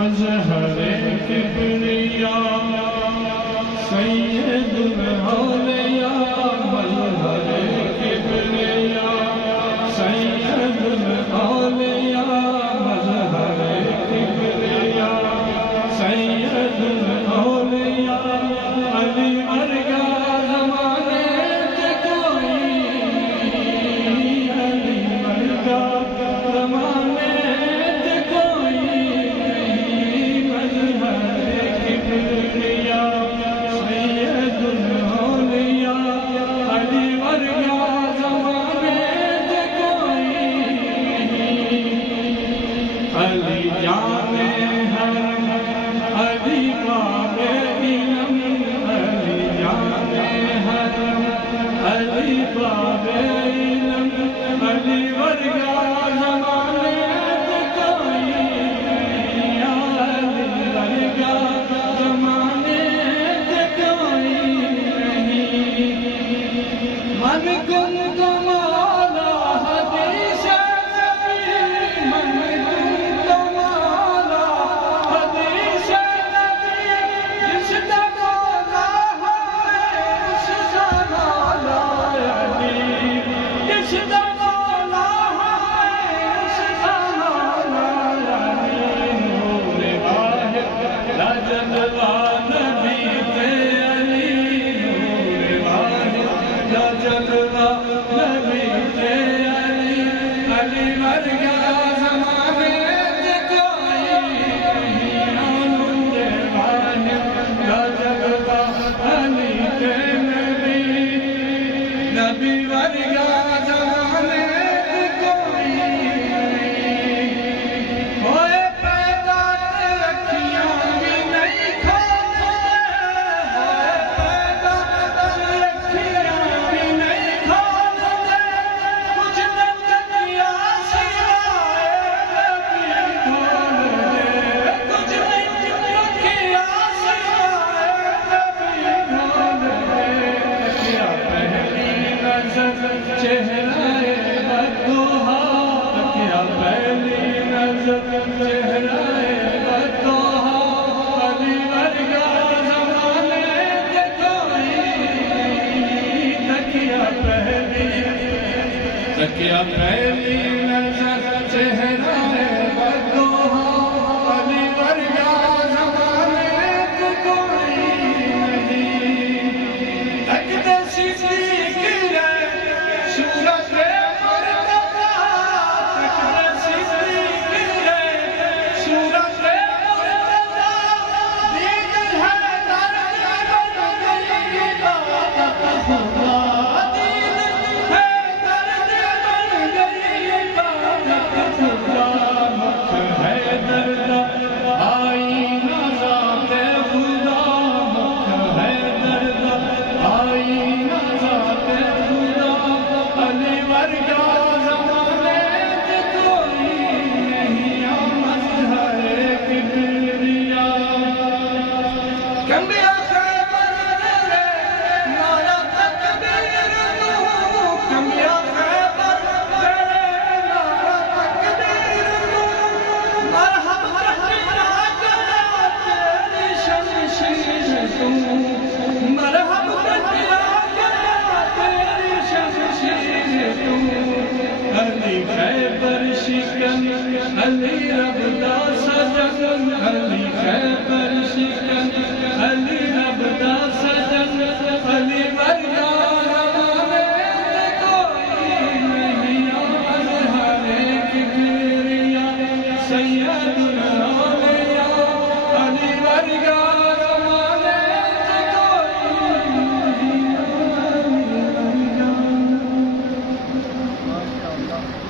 मज़हरे किबरिया सैयदुल औलिया मज़हरे किबरिया सैयदुल औलिया मज़हरे किबरिया सैयदुल औलिया अली मरगा ज़माने के कोई अली मरगा ज़माने के कोई मज़हरे किबरिया सैयदुल औलिया अली मरगा ज़माने के कोई अली जाने हर अली बाबे इलम अली जाने हर अली बाबे इलम अली वर्गा ज़माने के कोई अली वर्गा ज़माने के कोई नहीं मन गुम कमाला हदीस नबी मन गुम कमाला हदीस नबी जिसका मौला है उसका मौला अली जिसका मौला है उसका मौला अली नूर वाहिद लाजलवा नबी ते अली नूर वाहिद लाजलवा नबी ते अली अली मरगा ज़माने के कोई नूर वाहिद लाजलवा अली ते नबी नबी मरगा ज़माने के कोई होए पैदा ते अखियां भी नहीं खोलते होए पैदा ते अखियां भी नहीं खोलते कुछ तकिया सिवाए नबी खोल दे कुछ तकिया सिवाए नबी खोल दे क्या पहली नजर चेहरे बदोहा क्या पहली नजर चेहरे बदोहा अली वर्गा ज़माने के कोई तकिया पहली नजर चेहरे बदोहा अली वर्गा ज़माने के कोई नहीं तकते सिद्दीक़ रे सूरत मुर्तज़ा तकते सिद्दीक़ रे सूरत मुर्तज़ा दीद है दर्द बन गई इबादत खुदा दीद है दर्द बन गई इबादत खुदा मुख है दर्द आई नज़ाते खुदा मुख है दर्द आई नज़ाते खुदा अली वर्गा ज़माने के कोई नहीं मज़हरे किबरिया कंबिया खैबर रे नारा तकबीर तू कंबिया खैबर रे नारा तकबीर तू मरहब तेरा गया तेरी शमशीर तू मरहब तेरा गया तेरी शमशीर तू अली खैबर शिकन अली रब दा सजन अली खैबर शिकन अली